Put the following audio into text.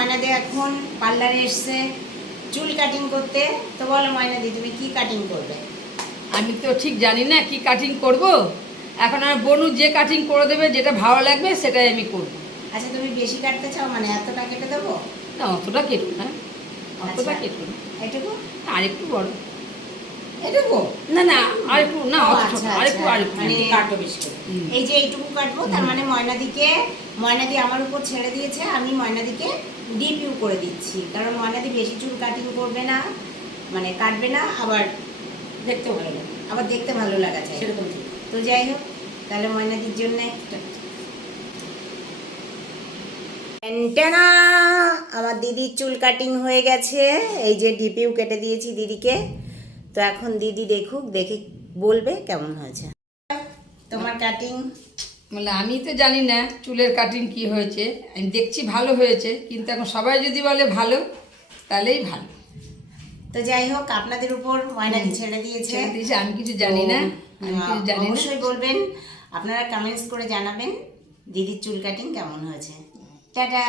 ময়নাদি এখন পার্লারে এসছে চুল কাটিং করতে। তো বলো ময়নাদি, তুমি কি কাটিং করবে? আমি তো ঠিক জানি না কি কাটিং করব। এখন আর বনু যে কাটিং করে দেবে, যেটা ভালো লাগবে সেটাই আমি করব। আচ্ছা, তুমি বেশি কাটতে চাও, মানে এতটা কেটে দেবো? না, অতটা কেটো না, অতটা আচ্ছা, কেটো না, এটুকু আরেকটু বড়। এটুকু না না, আরেকটু না, ও, অত ছোট, আচ্ছা, আরেকটু আচ্ছা, আরেকটু মানে কাটো বেশি করে। এই যে এইটুকু কাটবো, তার মানে ময়নাদি আমার উপর ছেড়ে দিয়েছে, আমি ময়নাদিকে ডিপিউ করে দিচ্ছি, কারণ ময়নাদি বেশি চুল কাটিং করবে না, মানে কাটবে না, আবার দেখতেও ভালো লাগে, দেখতে ভালো লাগা চাই। সেরকম ঠিক। তো যাই হোক, তাহলে ময়নাদির জন্যে টেনা আমার দিদির চুল কাটিং হয়ে গেছে। এই যে ডিপিউ কেটে দিয়েছি দিদিকে। তো এখন দিদি দেখুক, দেখে বলবে কেমন হয়েছে তোমার কাটিং। মানে আমি তো জানি না চুলের কাটিং কি হয়েছে, আমি দেখছি ভালো হয়েছে, কিন্তু এখন সবাই যদি বলে ভালো তাহলেই ভালো। তো যাই হোক, আপনাদের উপর ময়নাদি ছেড়ে দিয়েছে। ছেড়ে দিয়েছে, আমি কিছু জানি না, আমি কিছু জানি না। অবশ্যই বলবেন, আপনারা কমেন্টস করে জানাবেন দিদির চুল কাটিং কেমন হয়েছে। টাটা।